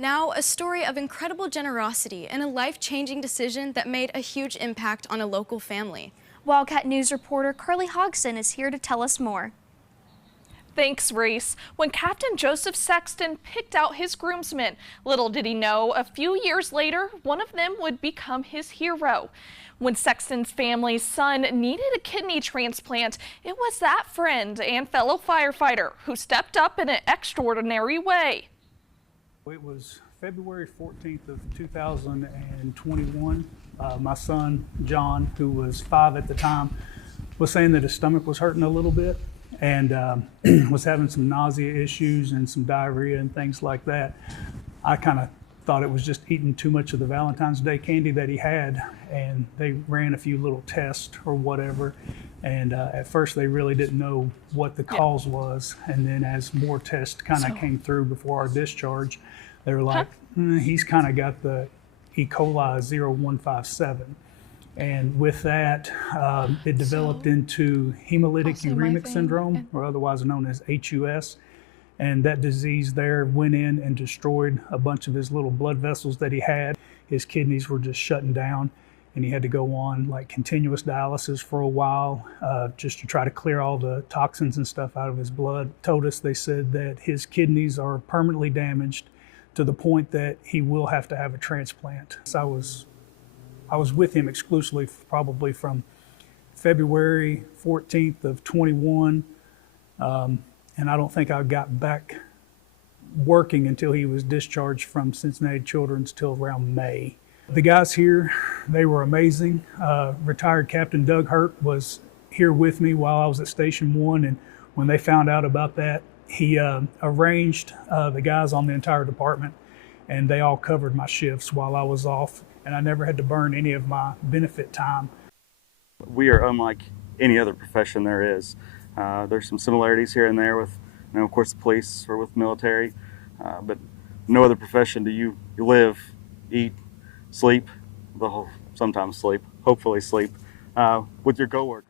Now, a story of incredible generosity and a life-changing decision that made a huge impact on a local family. Wildcat News reporter Carlee Hogsten is here to tell us more. Thanks, Reese. When Captain Joseph Sexton picked out his groomsmen, little did he know a few years later, one of them would become his hero. When Sexton's family's son needed a kidney transplant, it was that friend and fellow firefighter who stepped up in an extraordinary way. It was February 14th of 2021. My son, John, who was 5 at the time, was saying that his stomach was hurting a little bit and was having some nausea issues and some diarrhea and things like that. I kind of thought it was just eating too much of the Valentine's Day candy that he had, and they ran a few little tests or whatever, and at first they really didn't know what the cause was, and then as more tests kind of came through before our discharge, they were like, he's kind of got the E. coli 0157. And with that, it developed into hemolytic uremic syndrome, or otherwise known as HUS. And that disease there went in and destroyed a bunch of his little blood vessels that he had. His kidneys were just shutting down, and he had to go on like continuous dialysis for a while, just to try to clear all the toxins and stuff out of his blood. They said that his kidneys are permanently damaged to the point that he will have to have a transplant. So I was with him exclusively probably from February 14th of 21, and I don't think I got back working until he was discharged from Cincinnati Children's till around May. The guys here, they were amazing. Retired Captain Doug Hurt was here with me while I was at Station 1, and when they found out about that, he arranged the guys on the entire department, and they all covered my shifts while I was off, and I never had to burn any of my benefit time. We are unlike any other profession there is. There's some similarities here and there with, of course, the police or with military, but no other profession do you live, eat, sleep, sometimes sleep, hopefully sleep, with your coworkers.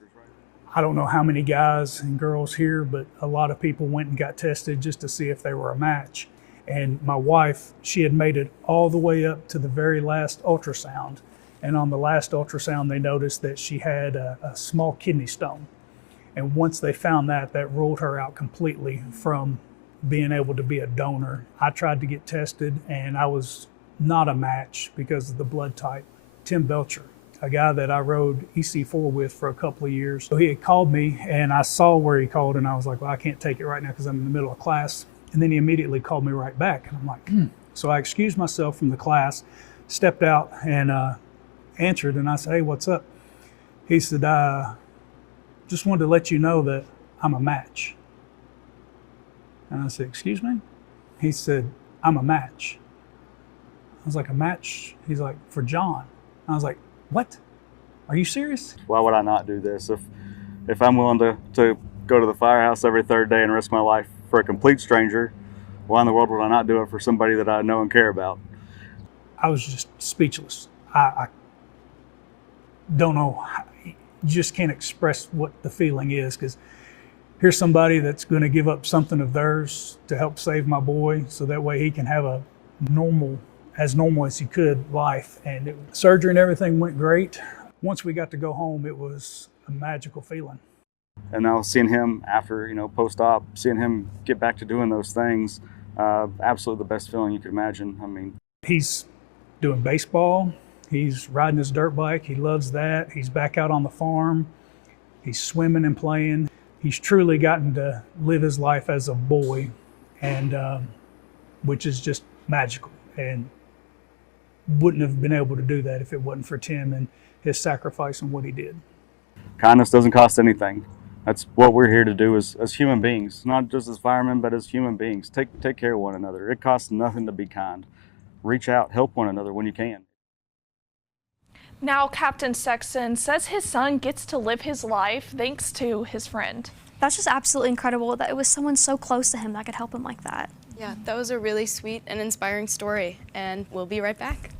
I don't know how many guys and girls here, but a lot of people went and got tested just to see if they were a match. And my wife, she had made it all the way up to the very last ultrasound. And on the last ultrasound, they noticed that she had a small kidney stone. And once they found that, that ruled her out completely from being able to be a donor. I tried to get tested, and I was not a match because of the blood type. Tim Belcher, a guy that I rode EC4 with for a couple of years. So he had called me, and I saw where he called, and I was like, well, I can't take it right now because I'm in the middle of class. And then he immediately called me right back. And I'm like, So I excused myself from the class, stepped out and answered, and I said, hey, what's up? He said, just wanted to let you know that I'm a match. And I said, excuse me? He said, I'm a match. I was like, a match? He's like, for John. I was like, what? Are you serious? Why would I not do this? If I'm willing to go to the firehouse every third day and risk my life for a complete stranger, why in the world would I not do it for somebody that I know and care about? I was just speechless. I don't know. You just can't express what the feeling is, because here's somebody that's going to give up something of theirs to help save my boy so that way he can have a normal as he could life. And surgery and everything went great. Once we got to go home, it was a magical feeling. And now seeing him after, post-op, seeing him get back to doing those things, absolutely the best feeling you could imagine. I mean, he's doing baseball. He's riding his dirt bike. He loves that. He's back out on the farm. He's swimming and playing. He's truly gotten to live his life as a boy, and which is just magical. And wouldn't have been able to do that if it wasn't for Tim and his sacrifice and what he did. Kindness doesn't cost anything. That's what we're here to do as human beings, not just as firemen, but as human beings. Take care of one another. It costs nothing to be kind. Reach out, help one another when you can. Now Captain Sexton says his son gets to live his life thanks to his friend. That's just absolutely incredible that it was someone so close to him that could help him like that. Yeah, that was a really sweet and inspiring story, and we'll be right back.